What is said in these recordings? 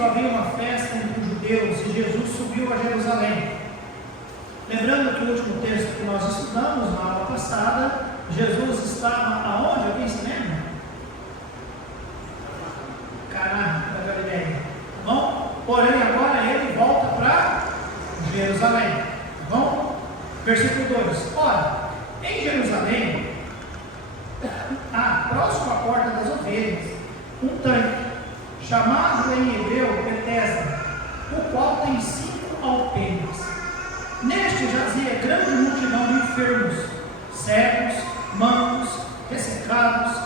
Cristo havia uma festa entre os judeus e Jesus subiu a Jerusalém. Lembrando que o último texto que nós estudamos na aula passada, Jesus estava aonde? Alguém se lembra? Caná da Galileia. Tá bom? Porém, agora ele volta para Jerusalém. Tá bom? Versículo 2. Ora, em Jerusalém, próximo à porta das ovelhas, um tanque, chamado em hebreu Betesda, o qual tem 5 alpeias. Neste jazia grande multidão de enfermos, cegos, mancos, ressecados,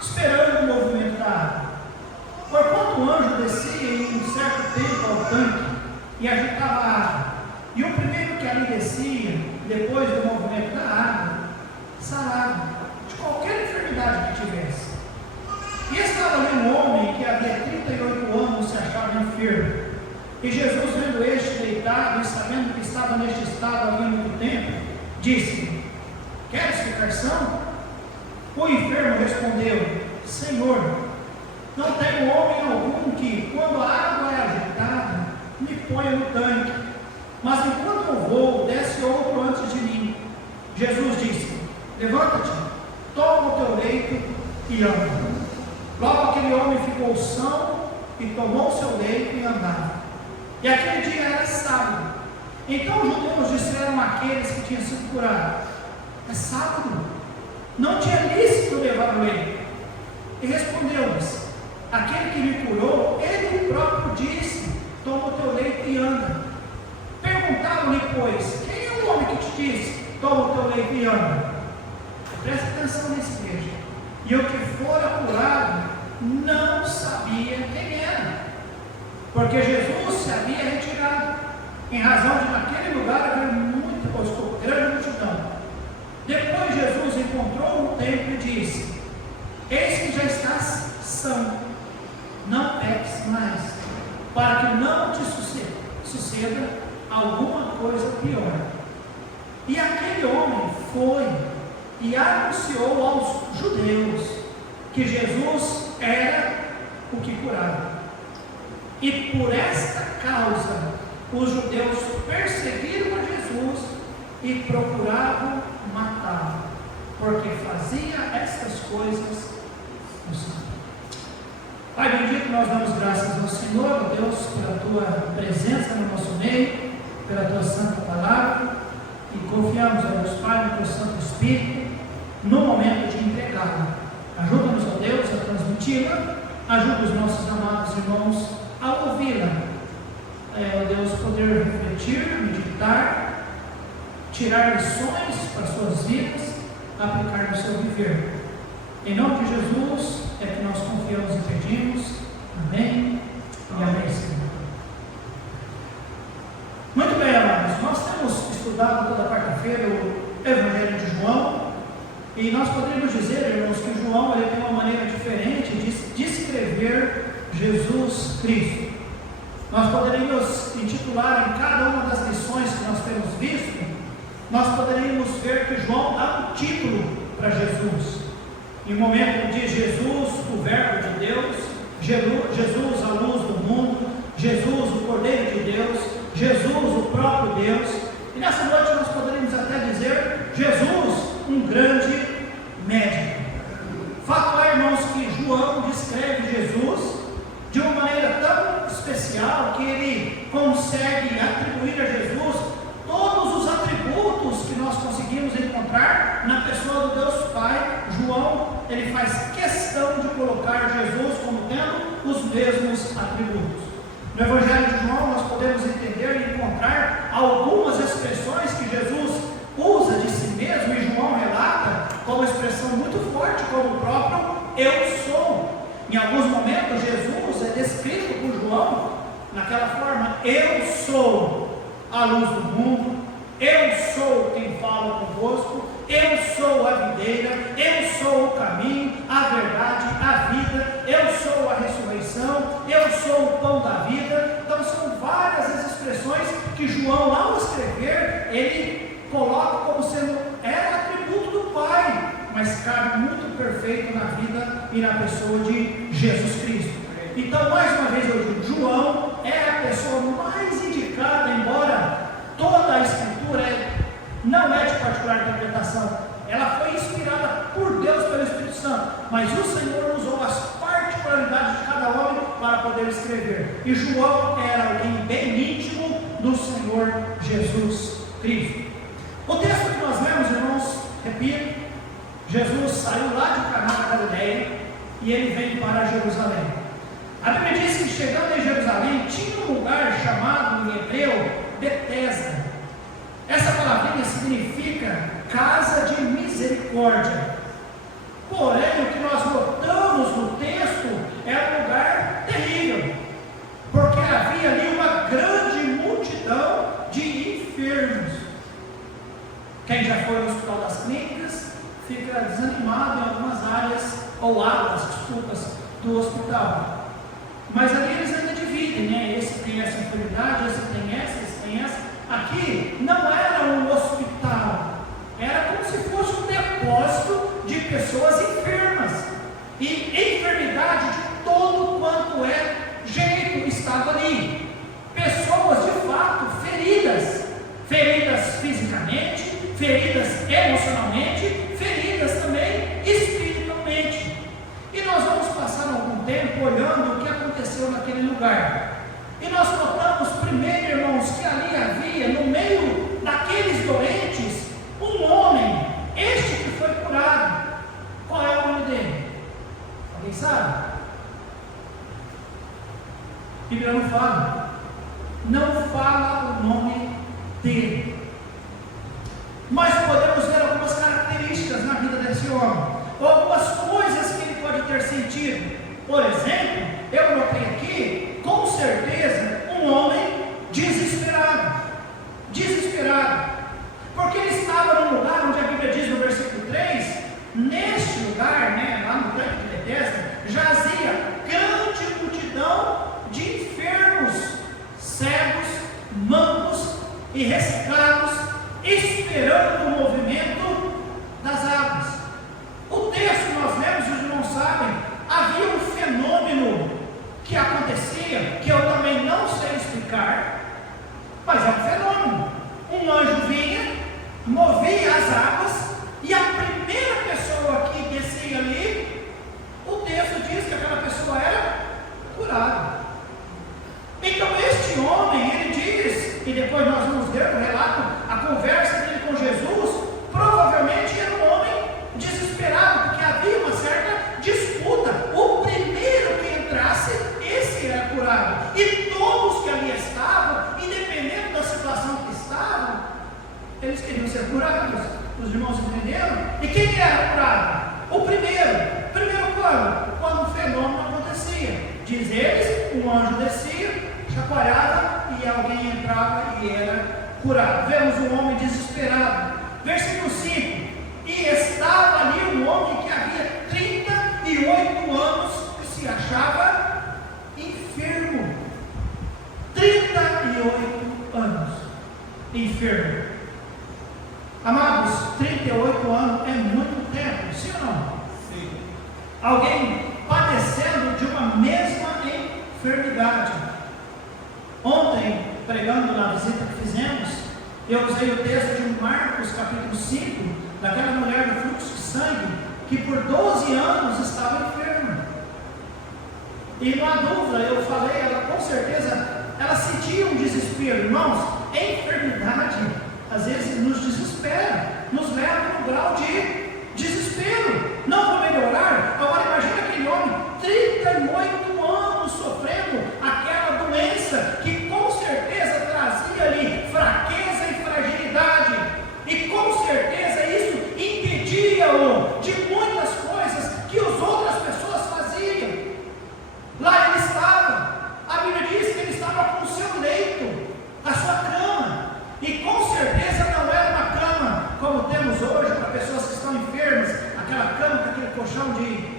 esperando o movimento da água. Porquanto o anjo descia em um certo tempo ao tanque e agitava a água, e o primeiro que ali descia, depois do movimento da água, sarava de qualquer enfermidade que tivesse. E estava ali um homem que havia 38 anos se achava enfermo. E Jesus, vendo este deitado e sabendo que estava neste estado havia muito tempo, disse: Queres ficar são? O enfermo respondeu: Senhor, não tenho homem algum que, quando a água é agitada, me ponha no tanque, mas enquanto eu vou, desce outro antes de mim. Jesus disse: Levanta-te, toma o teu leito e anda. Logo aquele homem ficou são e tomou o seu leito e andava. E aquele dia era sábado. Então os judeus disseram àqueles que tinham sido curados: É sábado, não te é lícito levar o leito. E respondeu-lhes: Aquele que me curou, ele próprio disse: Toma o teu leito e anda. Perguntaram-lhe, pois: Quem é o homem que te disse: Toma o teu leito e anda? Presta atenção nesse trecho. E o que fora curado não sabia quem era, porque Jesus se havia retirado, em razão de naquele lugar haver grande multidão. Depois Jesus encontrou no templo e disse: Eis que já estás são, não peques mais, para que não te suceda alguma coisa pior. E aquele homem foi e anunciou aos judeus que Jesus era o que curava. E por esta causa os judeus perseguiram a Jesus e procuravam matá-lo, porque fazia estas coisas no sábado. Pai bendito, nós damos graças ao Senhor, ó Deus, pela tua presença no nosso meio, pela tua santa palavra, e confiamos, ó Deus Pai, no teu Santo Espírito, no momento de entregá-la. Ajuda-nos, ó Deus, a transmiti-la, ajuda os nossos amados irmãos a ouvi-la, ó Deus, poder refletir, meditar, tirar lições para suas vidas, aplicar no seu viver. Em nome de Jesus é que nós confiamos e pedimos. Amém e amém, Senhor. Muito bem, amados, nós temos estudado toda quarta-feira o Evangelho de João, e nós poderíamos dizer, irmãos, que João ele tem uma maneira diferente de descrever Jesus Cristo. Nós poderíamos intitular em cada uma das lições que nós temos visto, nós poderíamos ver que João dá um título para Jesus. Em um momento diz Jesus, o Verbo de Deus, Jesus, a luz do mundo, Jesus, o Cordeiro de Deus, Jesus, o próprio Deus. E nessa noite nós poderíamos até dizer Jesus, um grande médico. Fato é, irmãos, que João descreve Jesus de uma maneira tão especial que ele consegue atribuir a Jesus todos os atributos que nós conseguimos encontrar na pessoa do Deus Pai. João, ele faz questão de colocar Jesus como tendo os mesmos atributos. No Evangelho de João nós podemos entender e encontrar algumas expressões que Jesus usa de si mesmo, e João relata como expressão muito forte, como o próprio eu sou. Em alguns momentos Jesus é descrito por João naquela forma: eu sou a luz do mundo, eu sou quem fala convosco, eu sou a videira, eu sou o caminho, a verdade, a vida, eu sou a ressurreição, eu sou o pão da vida. Então são várias as expressões que João, ao escrever, ele coloca como sendo atributo do Pai, mas cabe muito perfeito na vida e na pessoa de Jesus Cristo. Então, mais uma vez eu digo, João é a pessoa mais indicada, embora toda a Escritura não é de particular interpretação, ela foi inspirada por Deus pelo Espírito Santo, mas o Senhor usou as particularidades de cada homem para poder escrever, e João era alguém bem íntimo do Senhor Jesus Cristo. O texto que nós lemos, irmãos, repito, Jesus saiu lá de Caná da Galileia e ele vem para Jerusalém. A Bíblia diz que chegando em Jerusalém tinha um lugar chamado em hebreu Betesda. Essa palavrinha significa casa de misericórdia. Porém, o que nós notamos no texto é um lugar terrível, porque havia ali uma grande multidão de enfermos. Quem já foi ao Hospital das Clínicas fica desanimado em algumas áreas, ou áreas, do hospital. Mas ali eles ainda dividem, né? Esse tem essa enfermidade, esse tem essa. Aqui não era um hospital, era como se fosse um depósito de pessoas enfermas. E enfermidade de todo quanto é jeito estava ali. Pessoas de fato feridas fisicamente, feridas emocionalmente, feridas também espiritualmente. E nós vamos passar algum tempo olhando o que aconteceu naquele lugar. E nós notamos primeiro, irmãos, que ali havia, no meio daqueles doentes, um homem, este que foi curado. Qual é o nome dele? Alguém sabe? A Bíblia não fala. Não fala o nome dele. Mas podemos ver algumas características na vida desse homem, ou algumas coisas que ele pode ter sentido. Por exemplo, eu notei aqui, com certeza, um homem desesperado, porque ele estava num lugar onde a Bíblia diz no versículo 3, neste lugar, né, lá no tanque de Betesda, jazia grande multidão de enfermos, cegos, mancos e ressecados, esperando o movimento das águas. O texto nós lemos, os irmãos sabem, havia um fenômeno que acontecia, que eu também não sei explicar, mas é um fenômeno. Um anjo vinha, movia as águas, e a primeira pessoa que descia ali, o texto diz que aquela pessoa era curada. Então este homem, ele diz, e depois nós vamos ver o relato, a conversa dele com Jesus, provavelmente era um homem desesperado, porque havia uma certa disputa. O primeiro que entrasse, esse era curado. E todos que ali estavam, independente da situação que estavam, eles queriam ser curados. Os irmãos entenderam? E quem era curado? O primeiro. Primeiro quando? Quando o fenômeno acontecia. Diz eles, um anjo descia, chacoalhava e alguém entrava e era curado. Vemos um homem desesperado. Versículo 5. E estava ali um homem que havia 38 anos que se achava enfermo. 38 anos enfermo. Amados, 38 anos é muito tempo, sim ou não? Sim. Alguém padecendo de uma mesma enfermidade. Ontem, pregando na visita que fizemos, eu usei o texto de Marcos capítulo 5, daquela mulher do fluxo de sangue, que por 12 anos estava enferma. E não há dúvida, eu falei, ela com certeza, ela sentia um desespero. Irmãos, a enfermidade às vezes nos desespera, nos leva no grau de desespero. Não vou melhorar. Agora imagina aquele homem, 38 anos sofrendo aquela doença, que com certeza trazia ali fraqueza e fragilidade, e com certeza isso impedia-o de muitas coisas que as outras pessoas faziam. Lá ele estava, a Bíblia diz que ele estava com o seu leito, a sua cama, e com certeza não era uma cama como temos hoje para pessoas que estão enfermas, aquela cama com aquele colchão de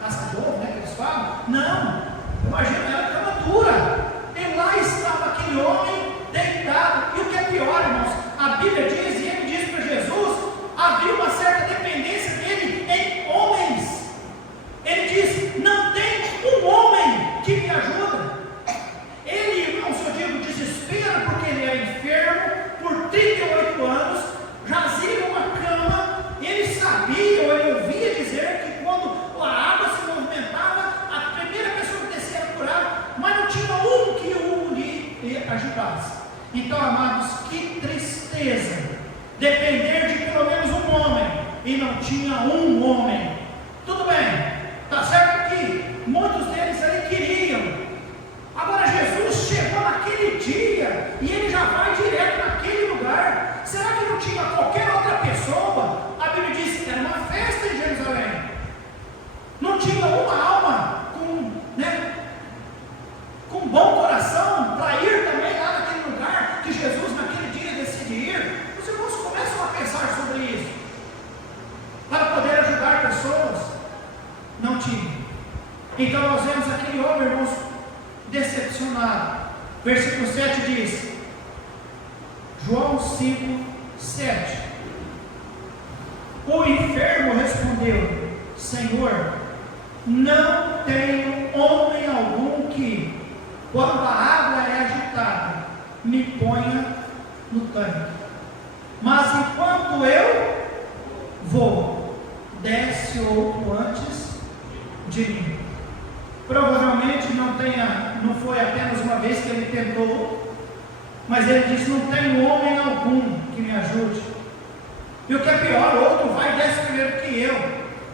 casca de ovo, né, que eles falam. Não, imagina, era cama dura, e lá estava aquele homem deitado. E o que é pior, irmãos, a Bíblia diz, e ele diz para Jesus, havia uma certa dependência dele em homens. Ele diz, não tem um homem Então, amados, que tristeza depender de pelo menos um homem, e não tinha um homem. Tudo bem, está certo que muitos deles ali queriam. Agora Jesus chegou naquele dia e ele já vai direto naquele lugar. Será que não tinha qualquer outra pessoa? A Bíblia diz que era uma festa em Jerusalém. Não tinha uma alma com bom coração para ir também lá naquele lugar que Jesus naquele dia decide ir. Os irmãos começam a pensar sobre isso para poder ajudar pessoas. Não tinha. Então nós vemos aquele homem, irmãos, decepcionado. Versículo 7 diz, João 5, 7. O enfermo respondeu: Senhor, não tenho homem algum que, quando a água é agitada, me ponha no tanque. Mas enquanto eu vou, desce outro antes de mim. Provavelmente não foi apenas uma vez que ele tentou, mas ele disse: não tem homem algum que me ajude. E o que é pior, outro vai e desce primeiro que eu.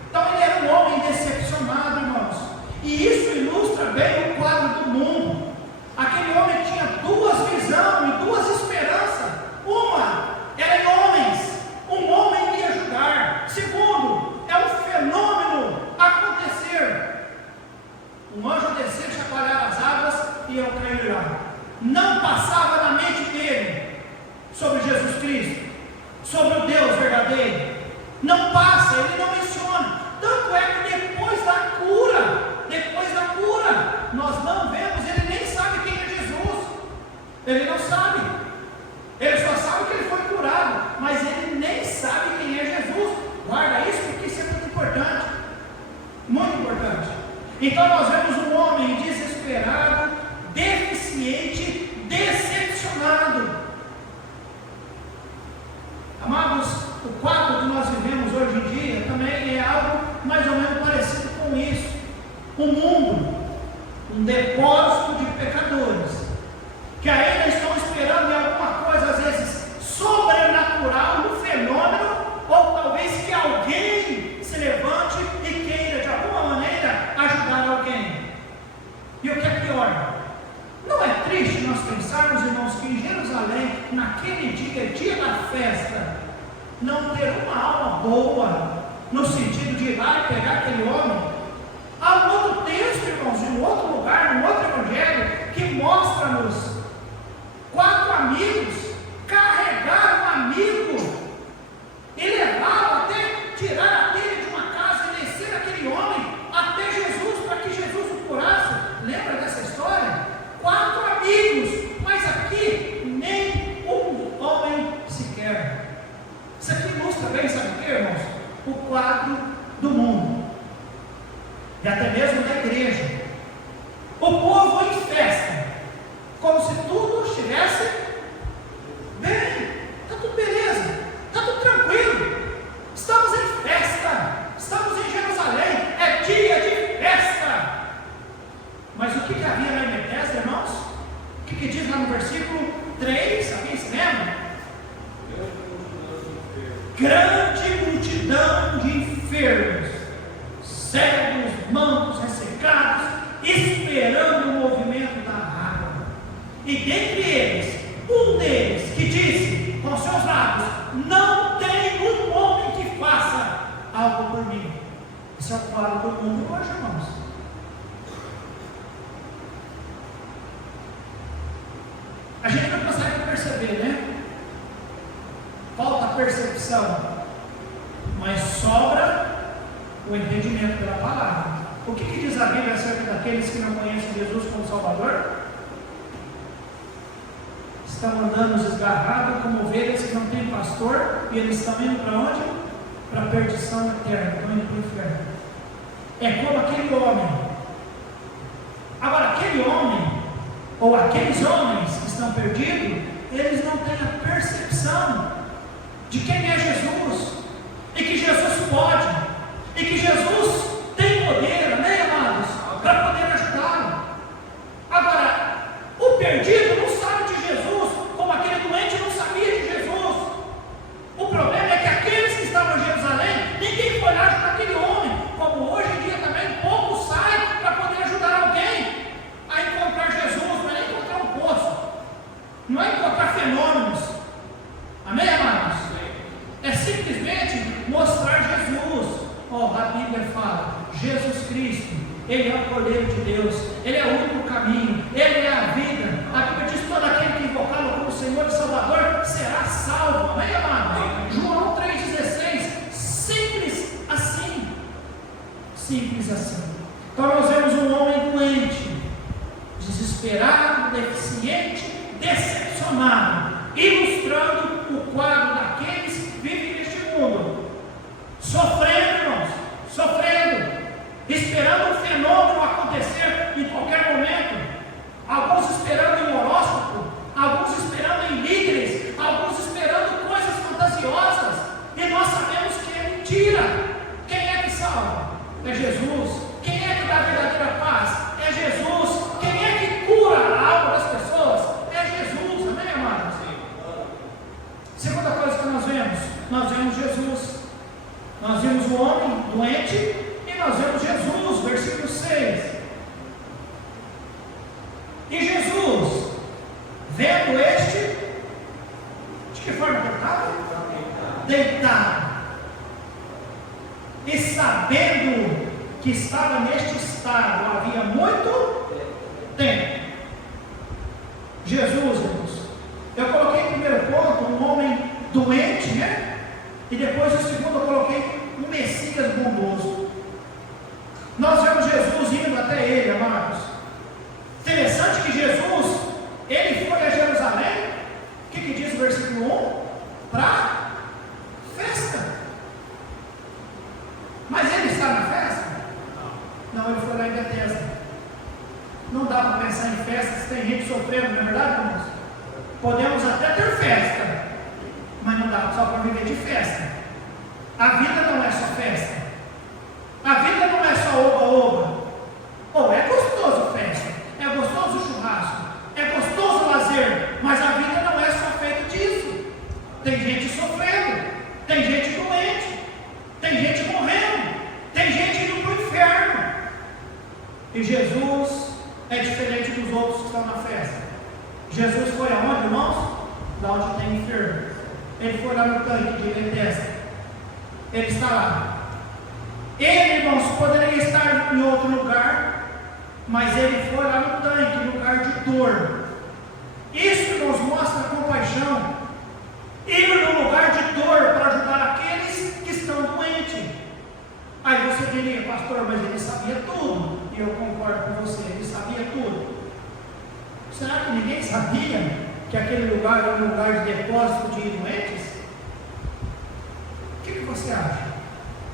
Então ele era um homem decepcionado, irmãos. E isso ilustra bem o quadro do mundo. Aquele homem tinha duas visões e duas esperanças. Uma era em homens, um homem ia ajudar. Segundo, é um fenômeno acontecer. Um anjo descer, chacoalhar as águas e eu cair lá. Não passava na mente dele sobre Jesus Cristo, sobre o Deus verdadeiro. Não passa, ele não menciona. Tanto é que depois da cura, nós não vemos, ele nem sabe quem é Jesus. Ele não sabe. Ele só sabe que ele foi curado, mas ele nem sabe quem é Jesus. Guarda isso, porque isso é muito importante. Muito importante. Então nós vemos um homem desesperado, deficiente, decepcionado. Amados, o quadro que nós vivemos hoje em dia também é algo mais ou menos parecido com isso. Um mundo, um depósito de pecadores, que ainda estão esperando em alguma coisa, às vezes, sobrenatural, um fenômeno, ou talvez que alguém se levante e queira, de alguma maneira, ajudar alguém. E o que é pior? Não é triste nós pensarmos, irmãos, que em Jerusalém, naquele dia, dia da festa, não ter uma alma boa, no sentido de ir lá e pegar aquele homem? Há um outro texto, irmãos, em um outro lugar, num outro evangelho, que mostra-nos 4 amigos carregaram um amigo e levaram até tirar dele de uma casa e descer aquele homem até Jesus, para que Jesus o curasse. Lembra dessa história? 4 amigos, mas aqui nem um homem sequer. Isso aqui ilustra bem, sabe o que, irmãos? O quadro do mundo, e até mesmo da igreja. O povo em festa, como se tudo estivesse bem, está tudo beleza, está tudo tranquilo, estamos em festa, estamos em Jerusalém, é dia de festa. Mas o que havia lá em Betesda, irmãos? O que diz lá no versículo 3? Alguém se lembra? Grande multidão de enfermos, cegos, mancos, ressecados, esperando o movimento da água. E dentre eles, um deles que disse com seus lábios: não tem um homem que faça algo por mim. Isso é o quadro do mundo hoje, irmãos. A gente não consegue perceber, né? Falta a percepção, mas sobra o entendimento pela palavra. O que diz a Bíblia acerca daqueles que não conhecem Jesus como Salvador? Estão andando desgarrados como ovelhas que não têm pastor, e eles estão indo para onde? Para a perdição eterna, estão indo para o inferno. É como aquele homem. Agora, aquele homem, ou aqueles homens que estão perdidos, eles não têm a percepção de quem é Jesus, e que Jesus pode, e que Jesus tem poder, amém, amados, para poder ajudá-lo. Agora, o perdido não sabe de Jesus como Cristo, Ele é o Cordeiro de Deus, Ele é o único caminho, Ele é a vida. A Bíblia diz que todo aquele que invocá-lo como Senhor e Salvador será salvo. Amém, amado? João 3,16, simples assim. Simples assim. Então nós vemos um homem doente, desesperado, deficiente, decepcionado, ilustrando o quadro daqueles que vivem neste mundo, sofrendo, irmãos, sofrendo, esperando um fenômeno acontecer em qualquer momento, alguns esperando em horóscopo, alguns esperando em líderes, alguns esperando coisas fantasiosas, e nós sabemos que é mentira. Quem é que salva? É Jesus. Quem é que dá a verdadeira paz? É Jesus. Quem é que cura a alma das pessoas? É Jesus, amém, amados? Segunda coisa que nós vemos Jesus. Nós vimos o homem doente e nós vemos Jesus, versículo 6. E Jesus, vendo este, de que forma deitado? Deitado. E sabendo que estava neste estado havia muito tempo. Jesus, irmãos, eu coloquei em primeiro ponto um homem doente, né? E depois o segundo eu coloquei um Messias bondoso. Nós vemos Jesus indo até ele, amados. Interessante que Jesus, ele foi a Jerusalém, o que diz o versículo 1? Para festa. Mas ele está na festa? Não, ele foi lá em Betesda. Não dá para pensar em festa se tem gente sofrendo, não é verdade, irmãos? Podemos até ter festa, mas não dá só para viver de festa. A vida não é só festa. A vida não é só oba-oba. Ou é gostoso festa, é gostoso churrasco, é gostoso lazer, mas a vida não é só feita disso. Tem gente sofrendo, tem gente doente, tem gente morrendo, tem gente indo para o inferno. E Jesus é diferente dos outros que estão na festa. Jesus foi aonde, irmãos? Lá onde tem enfermo. Ele foi lá no tanque de Betesda. Ele está lá. Ele, irmãos, poderia estar em outro lugar, mas ele foi lá no tanque, lugar de dor. Isso nos mostra compaixão. Ir no lugar de dor para ajudar aqueles que estão doentes. Aí você diria, pastor, mas ele sabia tudo. E eu concordo com você, ele sabia tudo. Será que ninguém sabia que aquele lugar era um lugar de depósito de doentes? O que você acha?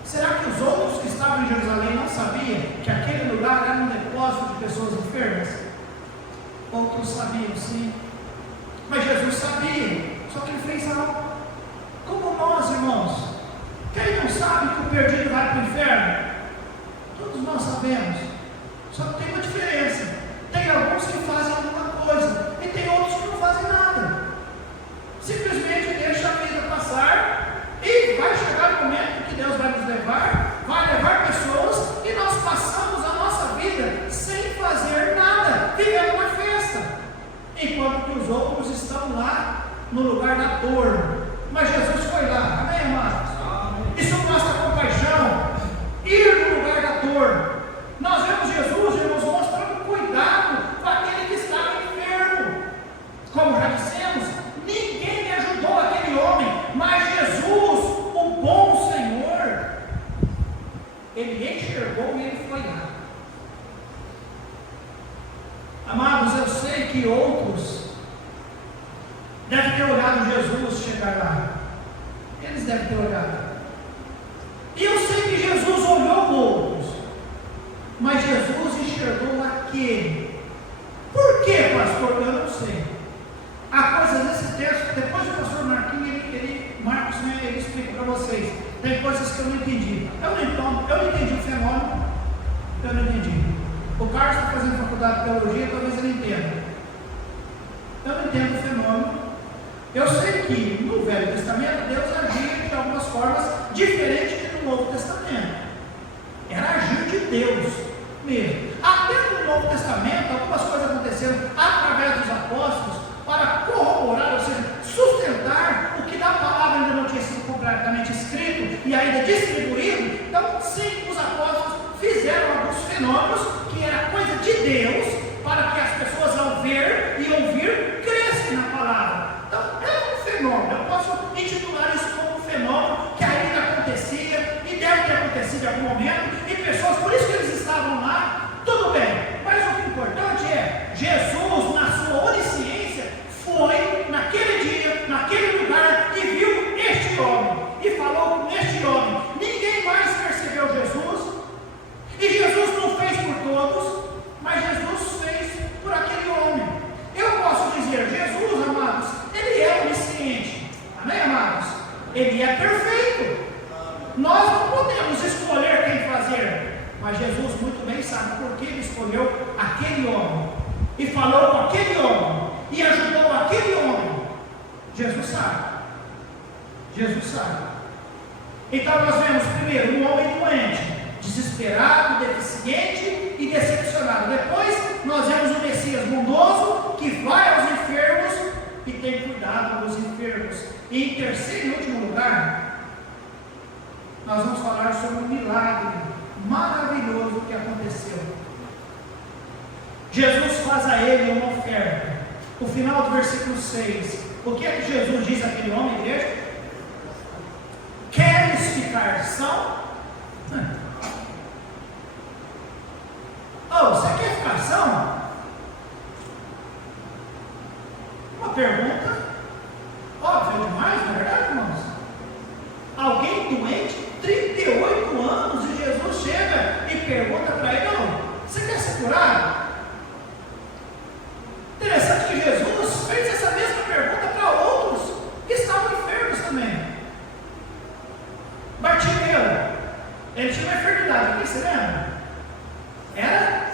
Será que os outros que estavam em Jerusalém não sabiam que aquele lugar era um depósito de pessoas enfermas? Outros sabiam, sim. Mas Jesus sabia, só que ele fez algo. Como nós, irmãos, quem não sabe que o perdido vai para o inferno? Todos nós sabemos. Só que tem uma diferença. Tem alguns que fazem alguma coisa e tem outros que não fazem nada. Simplesmente deixa a vida passar e vai chegar o momento que Deus vai nos levar, vai levar pessoas e nós passamos a nossa vida sem fazer nada, vivendo uma festa, enquanto que os outros estão lá no lugar da dor. Mas Jesus foi lá, amém, amados? Isso mostra compaixão, ir no lugar da dor. Nós vemos Jesus, irmãos, mostrando cuidado com aquele que estava enfermo. Como já dissemos, ninguém ajudou aquele homem, mas Jesus, o bom Senhor, ele enxergou e ele foi lá. Amados, eu sei que outros devem ter olhado Jesus chegar lá. Eles devem ter olhado. E eu sei que Jesus olhou outros, mas Jesus enxergou aquele. Por quê, pastor? Eu não sei. Há coisas nesse texto, depois o pastor Marquinhos, Marcos, ele explica para vocês. Tem coisas que eu não entendi. Eu não entendi o fenômeno. Eu não entendi. O Carlos está fazendo faculdade de teologia, talvez ele entenda. Eu não entendo o fenômeno. Eu sei que no Velho Testamento Deus agia de algumas formas diferentes que no Novo Testamento. Era agir de Deus mesmo. Até no Novo Testamento, algumas coisas aconteceram através dos apóstolos para corroborar, ou seja, sustentar o que da palavra ainda não tinha sido completamente escrito e ainda distribuído. Então, sim, os apóstolos fizeram alguns fenômenos que era coisa de Deus, para que as pessoas ao ver e ouvir crescem na palavra. Então é um fenômeno, eu posso intitular isso como um fenômeno que ainda acontecia e deve ter acontecido em algum momento, e pessoas, por isso que eles estavam lá, tudo bem, mas o que é importante é, Jesus na sua onisciência foi naquele dia, naquele lugar e viu este homem, e falou com este homem. Ninguém mais percebeu Jesus, e Jesus não fez por todos, mas Jesus fez por aquele homem. Eu posso dizer, Jesus, amados, ele é onisciente, amém, amados? Ele é perfeito. Nós não podemos escolher quem fazer, mas Jesus muito bem sabe por que ele escolheu aquele homem, e falou com aquele homem, e ajudou aquele homem. Jesus sabe. Jesus sabe. Então nós vemos primeiro um homem doente, desesperado, deficiente e decepcionado. Depois nós vemos o Messias bondoso que vai aos enfermos e tem cuidado dos enfermos. E em terceiro e último lugar, nós vamos falar sobre um milagre maravilhoso que aconteceu. Jesus faz a ele uma oferta. O final do versículo 6. O que é que Jesus diz àquele homem, igreja? Queres ficar são? Oh, você quer ficar são? Uma pergunta óbvia demais, não é verdade, irmãos? Alguém doente, 38 anos, e Jesus chega e pergunta para ele: não, você quer ser curado? Interessante que Jesus fez essa mesma pergunta para outros que estavam enfermos também. Bartimeu, ele tinha uma enfermidade, aqui você lembra? Era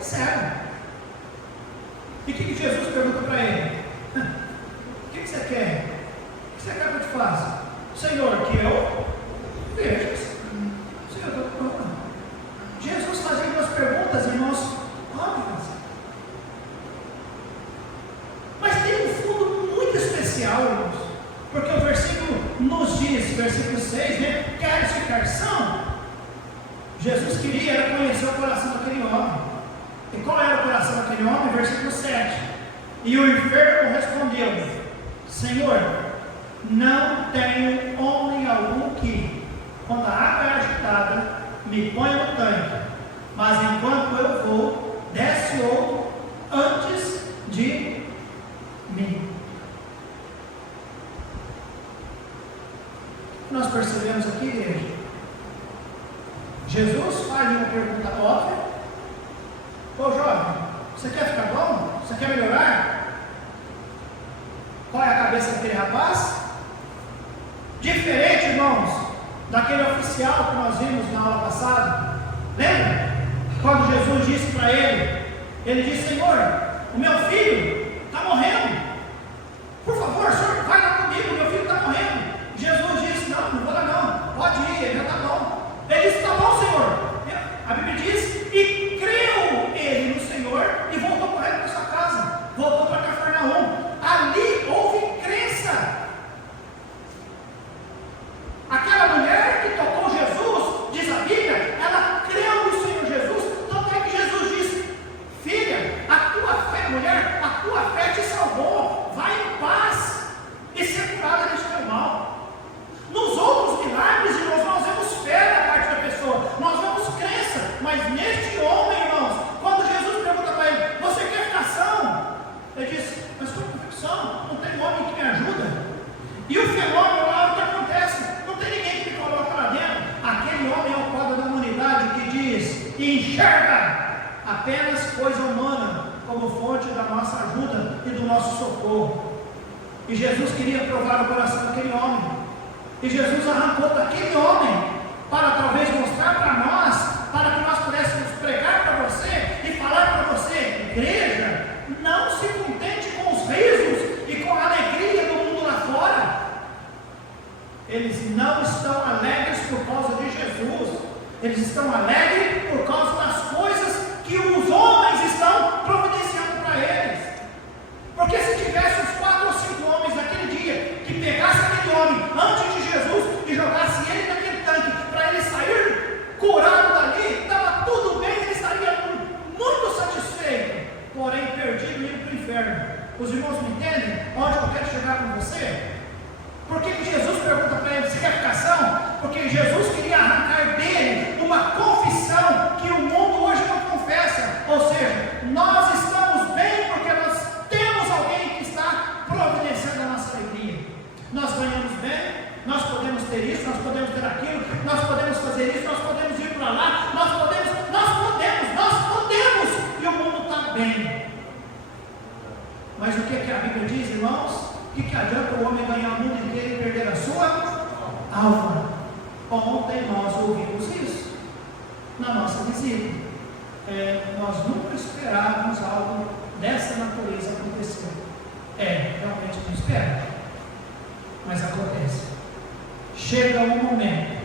cego. E o que Jesus pergunta para ele? O que você quer? O que você quer que eu te faça? Senhor, que eu veja. Senhor, Jesus fazia duas perguntas, irmãos, óbvias. Mas tem um fundo muito especial, irmãos, porque o versículo nos diz, versículo 6, né? Queres ficar são? Jesus queria conhecer o coração daquele homem. E qual era o coração daquele homem? Versículo 7. E o enfermo respondeu: Senhor, não tenho homem algum que, quando a água é agitada, me ponha no tanque, mas enquanto eu vou, desce outro antes de mim. Nós percebemos aqui, igreja, Jesus faz uma pergunta óbvia: ô jovem, você quer ficar bom? Você quer melhorar? Qual é a cabeça daquele rapaz? Diferente, irmãos, daquele oficial que nós vimos na aula passada. Lembra? Quando Jesus disse para ele disse: Senhor, o meu filho está morrendo, por favor, senhor, vai lá comigo, meu filho está morrendo. Jesus disse: não vou lá não, pode ir, ele já está bom. Ele disse: está bom, Senhor. A Bíblia diz: e creu ele no Senhor e voltou correndo para sua casa, voltou para Cafarnaum. Ali houve crença. Aquela mulher que tocou Jesus, diz a Bíblia, ela creu no Senhor Jesus. Tanto é que Jesus disse: filha, a tua fé, mulher, a tua fé te salvou, vai em paz e ser curada deste teu mal. Nos outros milagres, irmãos, nós vemos fé da parte da pessoa, nós vemos crença, mas neste homem, irmãos, quando Jesus pergunta para ele: você quer ficar são? Ele diz: mas como são? Não tem homem que me ajuda. E o fenômeno lá, o que acontece? Não tem ninguém que me coloca lá dentro. Aquele homem é o quadro da humanidade que diz e enxerga apenas coisa humana como fonte da nossa ajuda e do nosso socorro. E Jesus queria provar o coração daquele homem. E Jesus arrancou daquele homem para talvez mostrar para nós, para que nós pudéssemos pregar para você e falar para você: igreja, não se contente com os risos e com a alegria do mundo lá fora. Eles não estão alegres por causa de Jesus, eles estão alegres por causa das coisas que os homens estão providenciando para eles. Porque se tivesse uns 4 ou 5 homens naquele dia que pegasse aquele homem antes de Jesus e jogasse ele naquele tanque para ele sair curado dali, estava tudo bem, ele estaria que a Bíblia diz, irmãos? Que adianta o homem ganhar o mundo inteiro e perder a sua alma? Ontem nós ouvimos isso na nossa visita. Nós nunca esperávamos algo dessa natureza acontecer. Realmente não espera, mas acontece. Chega um momento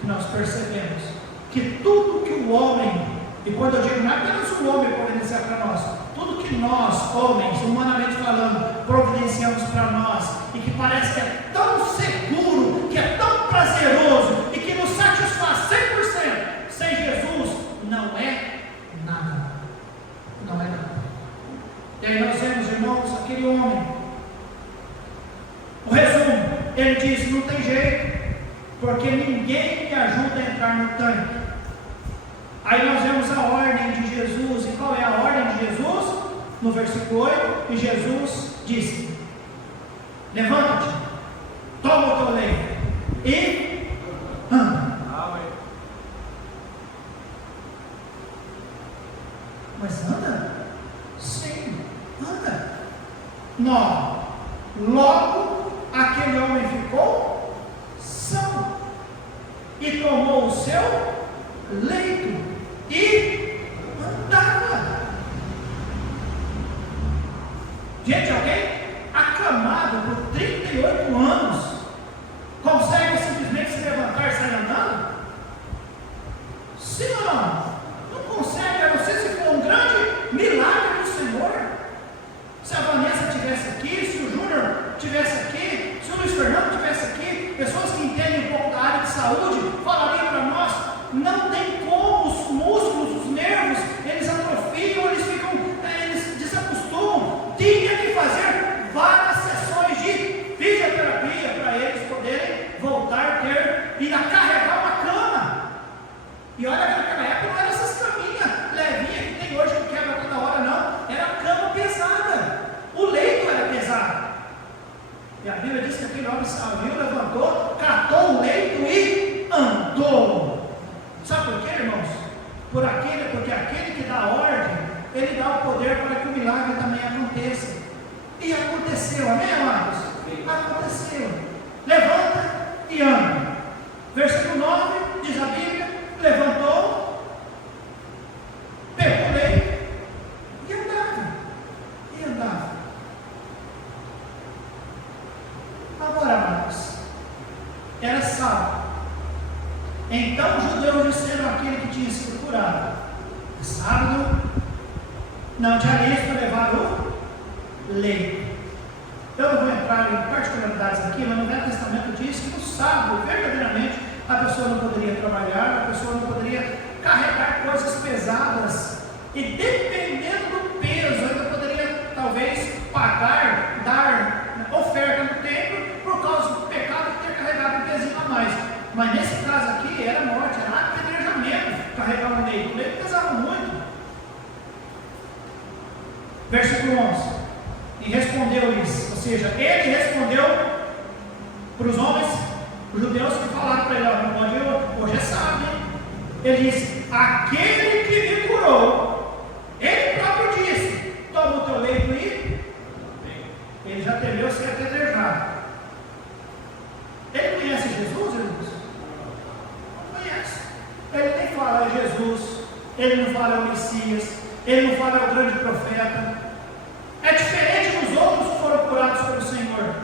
que nós percebemos que tudo que o homem, e quando eu digo não é apenas o homem providenciar para nós, tudo que nós, homens, humanamente falando, providenciamos para nós, e que parece que é tão seguro, que é tão prazeroso, e que nos satisfaz 100%, sem Jesus, não é nada. Não é nada. E aí nós vemos, irmãos, aquele homem. O resumo, ele disse, não tem jeito, porque ninguém me ajuda a entrar no tanque. Aí nós vemos a ordem de Jesus. E qual é a ordem de Jesus? No versículo 8, e Jesus disse: levanta-te, toma o teu leito e anda. Mas anda? Sim, anda. 9. Logo aquele homem ficou são e tomou o seu leito e andava. Gente, alguém acamado por 38 anos consegue simplesmente se levantar e sair andando? Sim ou não? Não consegue, a não ser se for um grande milagre do Senhor. Se a Vanessa estivesse aqui, se o Júnior estivesse aqui, se o Luiz Fernando estivesse aqui, pessoas que entendem um pouco da área de saúde, falariam para nós, não tem como, os músculos, os nervos, eles atrofiam, eles desacostumam. Tinha que fazer várias sessões de fisioterapia para eles poderem voltar e a carregar uma cama. E olha que naquela época não era essas caminhas levinhas que tem hoje, que quebra toda hora, não. Era cama pesada. O leito era pesado. E a Bíblia diz que aquele homem saiu, levantou, catou o leito e andou. Sabe por quê, irmãos? Porque aquele que dá a ordem, ele dá o poder para que o milagre também aconteça. E aconteceu, amém, amados? Aconteceu. Levanta e anda. Versículo 9 diz a Bíblia: levantou, pegou o leito e andava. E andava. Agora, amados, era sábado. Então os judeus disseram àquele que tinha sido curado: sábado, não tinha lei para levar o leito. Eu não vou entrar em particularidades aqui, mas no Velho Testamento diz que no sábado, verdadeiramente, a pessoa não poderia trabalhar, a pessoa não poderia carregar coisas pesadas, e dependendo do peso, ainda poderia talvez pagar, dar oferta no templo, por causa do pecado de ter carregado um pezinho a mais. Mas nesse caso aqui era morte, era apedrejamento, carregar um leito. O leito pesava muito. Versículo 11: e respondeu-lhes, ou seja, ele respondeu para os homens, os judeus que falaram para ele: não pode ir, hoje é sábado, hein? Ele disse: aquele que me curou, ele próprio disse: toma o teu leito e ele já temeu ser apedrejado. Ele conhece Jesus, irmãos? Não conhece. Ele nem fala é Jesus, ele não fala é o Messias, ele não fala é o grande profeta. É diferente dos outros que foram curados pelo Senhor.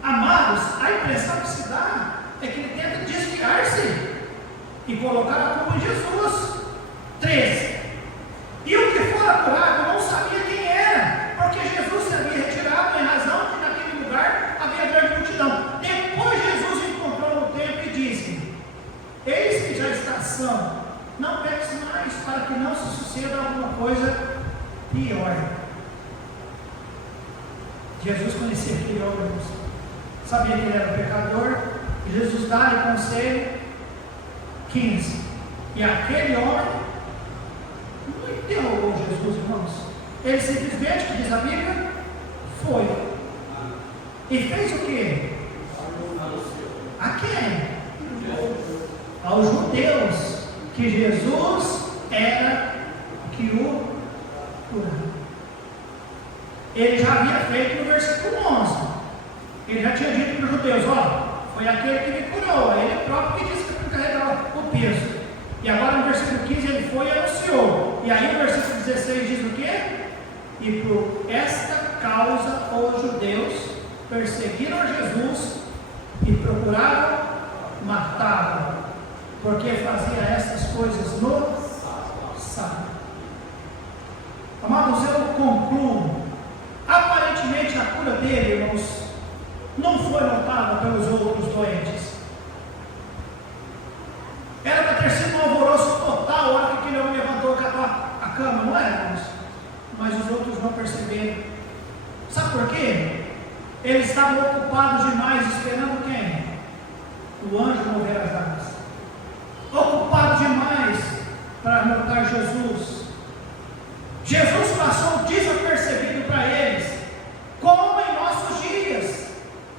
Amados, a impressão que se dá é que ele tenta desviar-se e colocar a culpa em Jesus. 13. E o que fora curado não sabia quem era, porque Jesus se havia retirado em razão que naquele lugar havia grande multidão. Depois Jesus encontrou no templo e disse: eis que já está são, não peques mais, para que não se suceda alguma coisa pior. Jesus conhecia aquele homem, sabia que ele era um pecador, e Jesus dá-lhe conselho. 15. E aquele homem não interrogou Jesus, irmãos. Ele simplesmente, que diz a Bíblia, foi. E fez o quê? A quem? Aos judeus, que Jesus era que o curava. ele já havia feito no versículo 11. Ele já tinha dito para os judeus: ó, foi aquele que me curou, é ele próprio que disse que eu carregava o peso. E agora no versículo 15 ele foi e anunciou. E aí no versículo 16 diz o quê? E por esta causa os judeus perseguiram Jesus e procuraram matá-lo, porque fazia essas coisas no sábado. Amados, eu concluo. Aparentemente a cura dele, irmãos, não foi notada pelos outros doentes. Era para ter sido um alvoroço total a hora que aquele homem levantou a cama, não é, irmãos? Mas os outros não perceberam. Sabe por quê? Eles estavam ocupados demais esperando quem? O anjo mover as águas. Ocupado demais para notar Jesus. Jesus passou desapercebido para eles, como em nossos dias.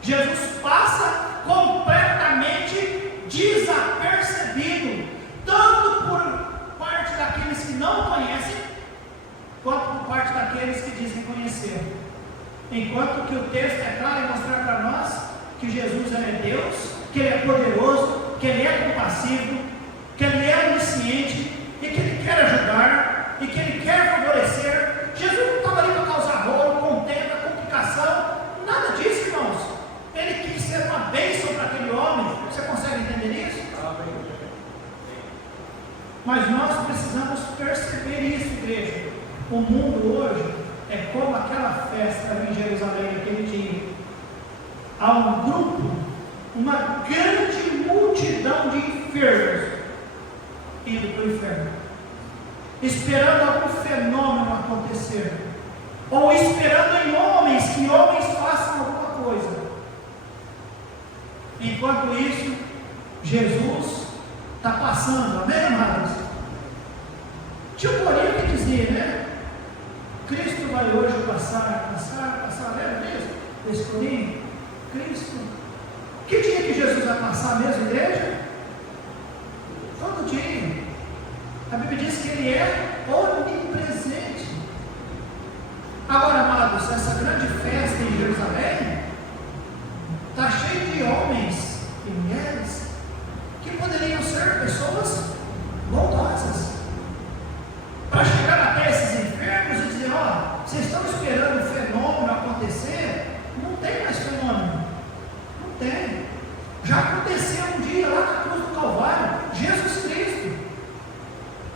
Jesus passa completamente desapercebido, tanto por parte daqueles que não conhecem, quanto por parte daqueles que dizem conhecer. Enquanto que o texto é claro em mostrar para nós que Jesus é Deus, que Ele é poderoso, que Ele é compassivo, que Ele é onisciente e que Ele quer ajudar e que Ele quer favorecer. Jesus não estava ali para causar rolo, contenda, complicação, nada disso, irmãos. Ele quis ser uma bênção para aquele homem. Você consegue entender isso? Mas nós precisamos perceber isso, igreja. O mundo hoje é como aquela festa em Jerusalém naquele dia. Há um grupo, uma grande multidão de enfermos indo para o inferno, esperando algum fenômeno acontecer, ou esperando em homens, que homens façam alguma coisa. Enquanto isso, Jesus está passando, amém, amados? Tinha um corinho que dizia, né? Cristo vai hoje passar, lembra disso? Esse corinho? Cristo. Que dia que Jesus vai passar mesmo, igreja? Todo dia. A Bíblia diz que Ele é onipresente. Agora, amados, essa grande festa em Jerusalém está cheia de homens e mulheres que poderiam ser pessoas bondosas, para chegar até esses enfermos e dizer: ó, vocês estão esperando o fenômeno acontecer? Não tem mais fenômeno. Não tem. Já aconteceu um dia lá na cruz do Calvário, Jesus Cristo.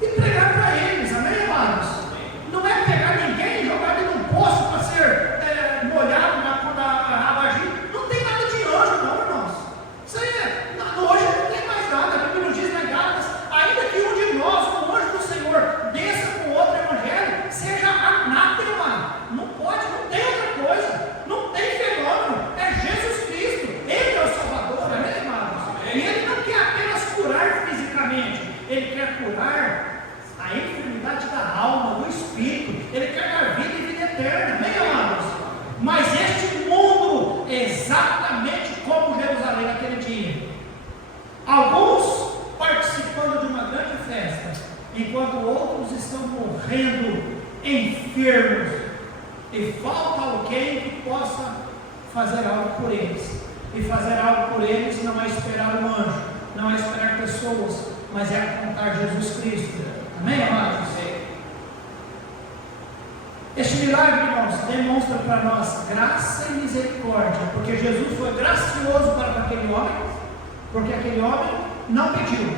E pregar para eles, amém, amados? Não é pegar ninguém e jogar ele num poço para ser molhado quando a água agir. Não tem nada de anjo, não, irmãos. Isso aí hoje não tem mais nada. A Bíblia nos diz na Gálatas: ainda que um de nós, um anjo do Senhor, desça com outro evangelho, seja anátema. Não pode, não tem outra coisa. Não tem fenômeno. É Jesus Cristo. Ele é o Salvador, amém, amados? E Ele não quer apenas curar fisicamente. Ele quer curar a enfermidade da alma, do espírito. Ele quer dar vida e vida eterna, amém, amados? Mas este mundo é exatamente como Jerusalém naquele dia. Alguns participando de uma grande festa, enquanto outros estão morrendo enfermos. E falta alguém que possa fazer algo por eles. E fazer algo por eles não é esperar um anjo, não é esperar pessoas, mas é apontar Jesus Cristo. Amém, amados? Este milagre, irmãos, demonstra para nós graça e misericórdia, porque Jesus foi gracioso para aquele homem, porque aquele homem não pediu,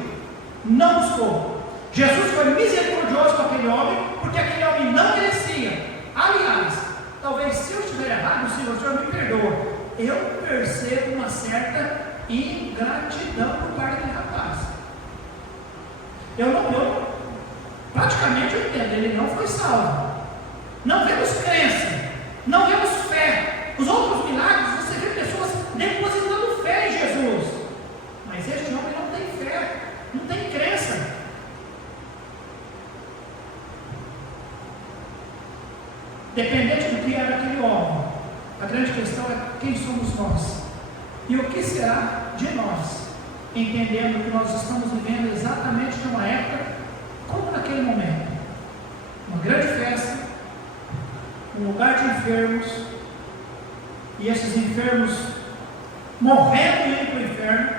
não buscou. Jesus foi misericordioso com aquele homem, porque aquele homem não merecia. Aliás, talvez se eu estiver errado, o Senhor me perdoa, eu percebo uma certa ingratidão por parte daquele rapaz. Praticamente eu entendo, ele não foi salvo. Não vemos crença, não vemos fé. Os outros milagres, você vê pessoas depositando fé em Jesus, mas este homem não tem fé, não tem crença. Dependente do que era aquele homem, a grande questão é quem somos nós e o que será de nós, entendendo que nós estamos vivendo exatamente numa época como naquele momento, uma grande festa, um lugar de enfermos, e esses enfermos morrendo e indo para o inferno,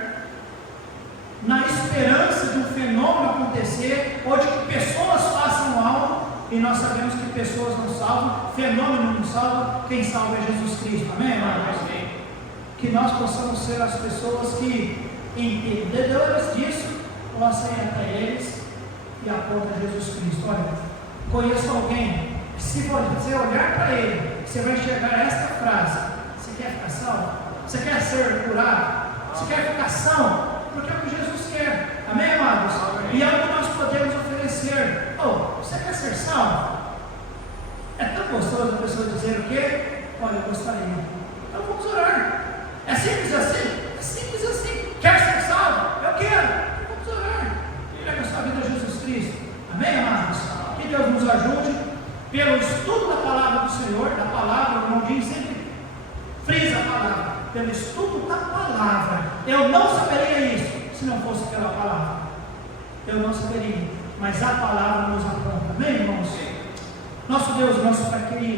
na esperança de um fenômeno acontecer, ou de que pessoas façam algo, e nós sabemos que pessoas não salvam, fenômeno não salva, quem salva é Jesus Cristo, amém, irmãos? Que nós possamos ser as pessoas que, entendedores disso, possam ir até eles e apontar Jesus Cristo. Olha, conheço alguém, se você olhar para ele, você vai enxergar esta frase: você quer ficar salvo? Você quer ser curado? Você quer ficar salvo? Porque é o que Jesus quer, amém, amados? E é o que nós podemos oferecer. Você quer ser salvo? É tão gostoso a pessoa dizer o quê? Olha, eu gostaria. Então vamos orar. É simples assim? É simples assim. Quer ser salvo? Eu quero. Então vamos orar. Entrega a sua vida a Jesus Cristo. Amém, amados? Que Deus nos ajude pelo estudo da palavra do Senhor, da palavra, o irmão diz sempre, frisa a palavra, pelo estudo da palavra. Eu não saberia isso se não fosse pela palavra. Eu não saberia, mas a palavra nos aponta. Amém, irmãos? Nosso Deus, nosso Pai querido,